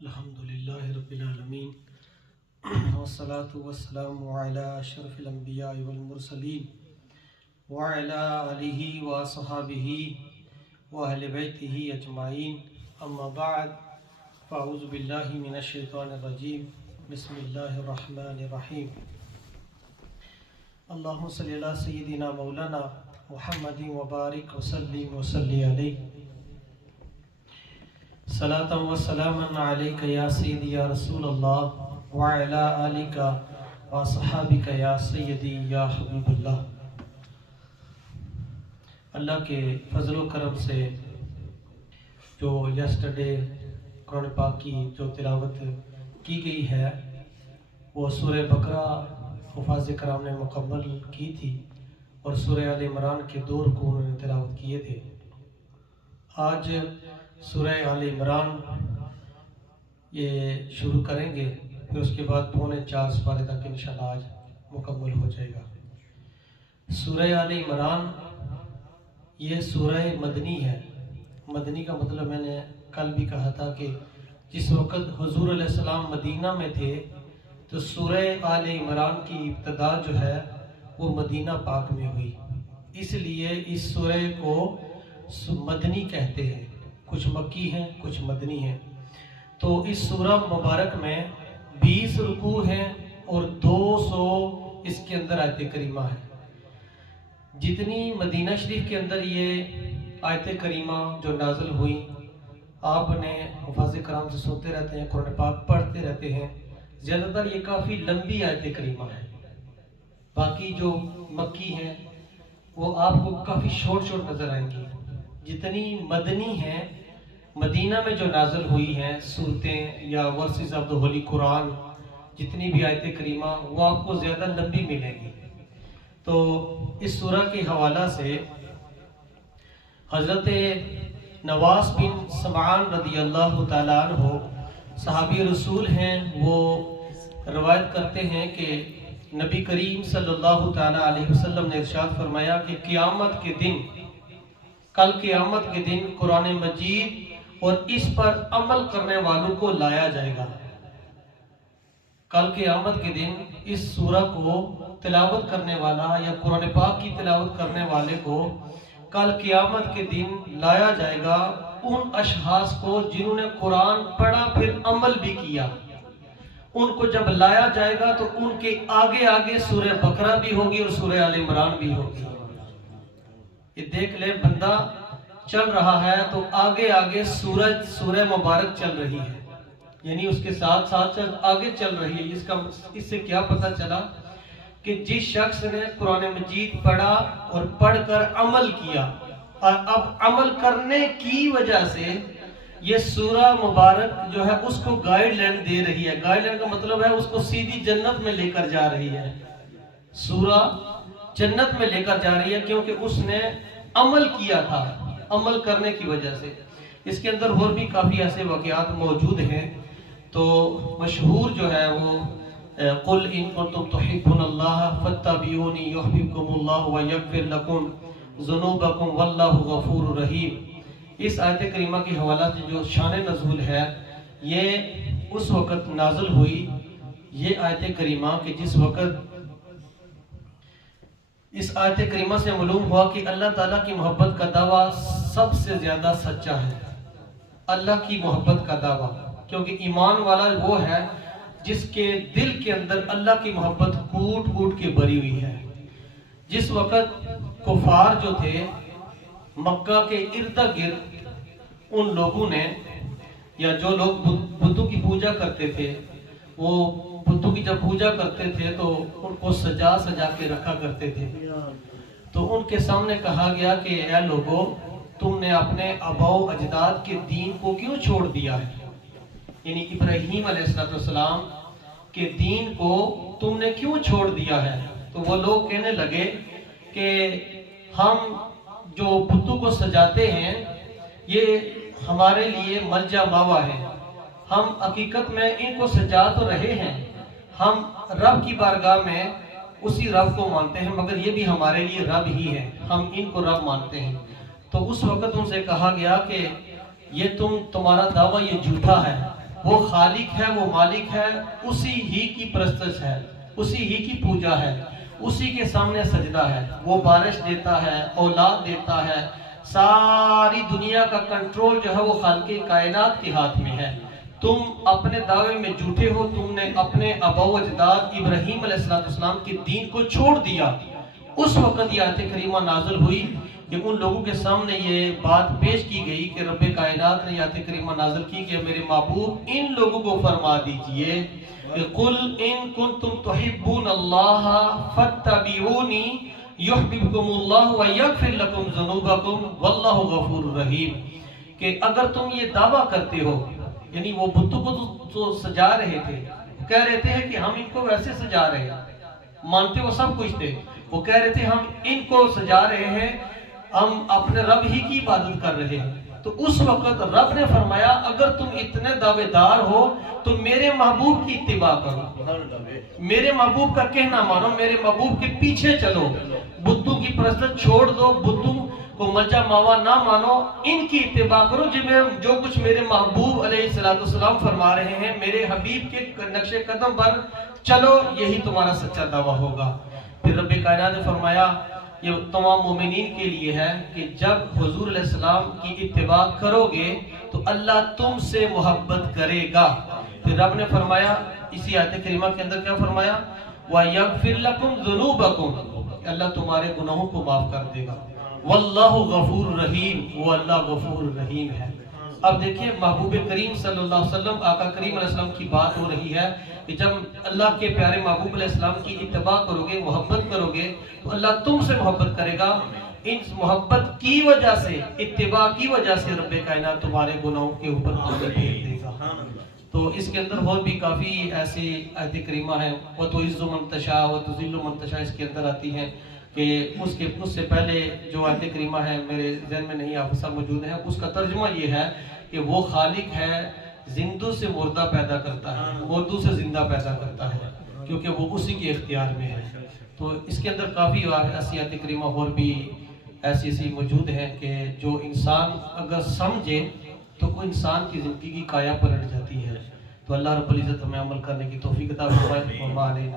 الحمدللہ رب العالمین والصلاة والسلام علی اشرف الانبیاء والمرسلین وعلی آلہ وصحابہ واہل بیتہ اجمعین، اما بعد فاعوذ باللہ من الشیطان الرجیم، بسم اللہ الرحمن الرحیم۔ اللہم صلی علی سیدنا مولانا محمد وبارک وسلم وصلی علیہ صلاۃ و سلاما علیک یا سیدی یا رسول اللہ وعلی آلک و صحابک یا سیدی یا حبیب اللہ۔ اللہ کے فضل و کرم سے جو یسٹرڈے قرآن پاک کی جو تلاوت کی گئی ہے وہ سورہ بقرہ حفاظ کرام نے مکمل کی تھی اور سورہ آل عمران کے 2 رکوع انہوں نے تلاوت کیے تھے۔ آج سورہ آل عمران یہ شروع کریں گے، پھر اس کے بعد 3:45 سپارے تک انشاءاللہ آج مکمل ہو جائے گا۔ سورہ آل عمران یہ سورہ مدنی ہے۔ مدنی کا مطلب میں نے کل بھی کہا تھا کہ جس وقت حضور علیہ السلام مدینہ میں تھے تو سورہ آل عمران کی ابتدا جو ہے وہ مدینہ پاک میں ہوئی، اس لیے اس سورہ کو مدنی کہتے ہیں۔ کچھ مکی ہیں، کچھ مدنی ہیں۔ تو اس سورہ مبارک میں 20 رکوع ہیں اور 200 اس کے اندر آیت کریمہ ہے۔ جتنی مدینہ شریف کے اندر یہ آیت کریمہ جو نازل ہوئی، آپ نے حفاظ کرام سے سنتے رہتے ہیں، قرآن پاک پڑھتے رہتے ہیں، زیادہ تر یہ کافی لمبی آیت کریمہ ہے۔ باقی جو مکی ہیں وہ آپ کو کافی شورٹ نظر آئیں گی۔ جتنی مدنی ہیں، مدینہ میں جو نازل ہوئی ہیں صورتیں یا ورسز آف دا ہولی قرآن، جتنی بھی آیت کریمہ وہ آپ کو زیادہ لمبی ملیں گی۔ تو اس سورہ کے حوالہ سے حضرت نواس بن سمعان رضی اللہ تعالیٰ عنہ صحابی رسول ہیں، وہ روایت کرتے ہیں کہ نبی کریم صلی اللہ تعالیٰ علیہ وسلم نے ارشاد فرمایا کہ قیامت کے دن، کل قیامت کے دن قرآن مجید اور اس پر عمل کرنے والوں کو لایا جائے گا۔ کل قیامت کے دن اس سورہ کو تلاوت کرنے والا یا قرآن پاک کی تلاوت کرنے والے کو کل قیامت کے دن لایا جائے گا، ان اشخاص کو جنہوں نے قرآن پڑھا پھر عمل بھی کیا۔ ان کو جب لایا جائے گا تو ان کے آگے آگے سورہ بقرہ بھی ہوگی اور سورہ آل عمران بھی ہوگی۔ یہ دیکھ لے، بندہ چل رہا ہے تو آگے آگے سورہ مبارک چل رہی ہے، یعنی اس کے ساتھ ساتھ آگے چل رہی ہے۔ اس سے کیا پتہ چلا کہ جس شخص نے قرآن مجید پڑھا اور پڑھ کر عمل کیا، اور اب عمل کرنے کی وجہ سے یہ سورہ مبارک جو ہے اس کو گائیڈ لائن دے رہی ہے۔ گائیڈ لائن کا مطلب ہے اس کو سیدھی جنت میں لے کر جا رہی ہے۔ سورہ جنت میں لے کر جا رہی ہے کیونکہ اس نے عمل کیا تھا، عمل کرنے کی وجہ سے۔ اس کے اندر اور بھی کافی ایسے واقعات موجود ہیں، تو مشہور جو ہے وہ قُلْ إِن كُنتُمْ تُحِبُّونَ اللَّهَ فَاتَّبِعُونِي يُحْبِبْكُمُ اللَّهُ وَيَغْفِرْ لَكُمْ ذُنُوبَكُمْ وَاللَّهُ غَفُورٌ رَحِيمٌ۔ اس آیت کریمہ کی حوالہ سے جو شان نزول ہے، یہ اس وقت نازل ہوئی یہ آیت کریمہ کہ جس وقت اس آیت کریمہ سے معلوم ہوا کہ اللہ تعالیٰ کی محبت کا دعویٰ سب سے زیادہ سچا ہے۔ اللہ کی محبت کا دعویٰ، کیونکہ ایمان والا وہ ہے جس کے دل کے اندر اللہ کی محبت کوٹ کوٹ کے بھری ہوئی ہے۔ جس وقت کفار جو تھے مکہ کے ارد گرد، ان لوگوں نے یا جو لوگ بتوں کی پوجا کرتے تھے، وہ بتوں کی جب پوجا کرتے تھے تو ان کو سجا سجا کے رکھا کرتے تھے۔ تو ان کے سامنے کہا گیا کہ اے لوگو، تم نے اپنے آباء و اجداد کے دین کو کیوں چھوڑ دیا ہے؟ یعنی ابراہیم علیہ السلام کے دین کو تم نے کیوں چھوڑ دیا ہے؟ تو وہ لوگ کہنے لگے کہ ہم جو بتوں کو سجاتے ہیں یہ ہمارے لیے ملجا ماوا ہے، ہم حقیقت میں ان کو سجا تو رہے ہیں، ہم رب کی بارگاہ میں اسی رب کو مانتے ہیں، مگر یہ بھی ہمارے لیے رب ہی ہے، ہم ان کو رب مانتے ہیں۔ تو اس وقت ان سے کہا گیا کہ یہ تمہارا دعویٰ یہ جھوٹا ہے، وہ خالق ہے، وہ مالک ہے، اسی ہی کی پرستش ہے، اسی ہی کی پوجا ہے، اسی کے سامنے سجدہ ہے۔ وہ بارش دیتا ہے، اولاد دیتا ہے، ساری دنیا کا کنٹرول جو ہے وہ خالق کائنات کے ہاتھ میں ہے۔ تم اپنے دعوے میں جھوٹے ہو، تم نے اپنے آبا و اجداد ابراہیم علیہ السلام کے دین کو چھوڑ دیا۔ اس وقت یہ آیت کریمہ نازل ہوئی کہ ان لوگوں کے سامنے یہ بات پیش کی گئی کہ رب کائنات نے یہ آیت کریمہ نازل کی کہ میرے محبوب ان لوگوں کو فرما دیجئے کہ قل ان کنتم تحبون اللہ فاتبعونی یحببکم اللہ ویغفر لکم ذنوبکم واللہ غفور رحیم، کہ اگر تم یہ دعویٰ کرتے ہو، یعنی وہ بتوں کو تو سجا رہے تھے، کہہ رہے تھے کہ ہم ان کو ویسے سجا رہے ہیں، مانتے وہ سب کچھ تھے، وہ کہہ رہے تھے ہم ان کو سجا رہے ہیں، ہم اپنے رب ہی کی عبادت کر رہے ہیں۔ تو اس وقت رب نے فرمایا اگر تم اتنے دعوے دار ہو تو میرے محبوب کی اتباع کرو، میرے محبوب کا کہنا مانو، میرے محبوب کے پیچھے چلو، بتوں کی پرستش چھوڑ دو، بتوں کو ملجا ماوا نہ مانو، ان کی اتباع کرو، جو کچھ میرے محبوب علیہ السلام فرما رہے ہیں، میرے حبیب کے نقش قدم پر چلو، یہی تمہارا سچا دعویٰ ہوگا۔ پھر رب کائنات نے فرمایا یہ تمام مومنین کے لیے ہے کہ جب حضور علیہ السلام کی اتباع کرو گے تو اللہ تم سے محبت کرے گا۔ پھر رب نے فرمایا اسی آیت کریمہ کے اندر کیا فرمایا؟ وَيَغْفِرْ لَكُمْ ذُنُوبَكُمْ، اللہ تمہارے گناہوں کو معاف کر دے گا۔ واللہ غفور رحیم، وہ اللہ غفور رحیم ہے۔ اب دیکھیں محبوب کریم صلی اللہ علیہ وسلم، آقا کریم علیہ السلام کی بات ہو رہی ہے کہ جب اللہ کے پیارے محبوب علیہ السلام کی اتباع کرو گے، محبت کرو گے تو اللہ تم سے محبت کرے گا۔ ان محبت کی وجہ سے، اتباع کی وجہ سے رب کائنات تمہارے گناہوں کے اوپر پردہ پھیر دے گا۔ تو اس کے اندر اور بھی کافی ایسی آیت کریمہ ہیں، وَتُعِزُّ مَن تَشَاءُ وَتُذِلُّ مَن تَشَاءُ، اس کے اندر آتی ہیں کہ اس سے پہلے جو آیت کریمہ ہے میرے ذہن میں نہیں، آپ سب موجود ہیں، اس کا ترجمہ یہ ہے کہ وہ خالق ہے، زندوں سے مردہ پیدا کرتا ہے، مردوں سے زندہ پیدا کرتا ہے، کیونکہ وہ اسی کے اختیار میں ہے۔ تو اس کے اندر کافی ایسی آیت کریمہ اور بھی ایسی موجود ہیں کہ جو انسان اگر سمجھے تو کوئی انسان کی زندگی کی کایا پلٹ جاتی ہے۔ تو اللہ رب العزت ہمیں عمل کرنے کی توفیق عطا فرمائے۔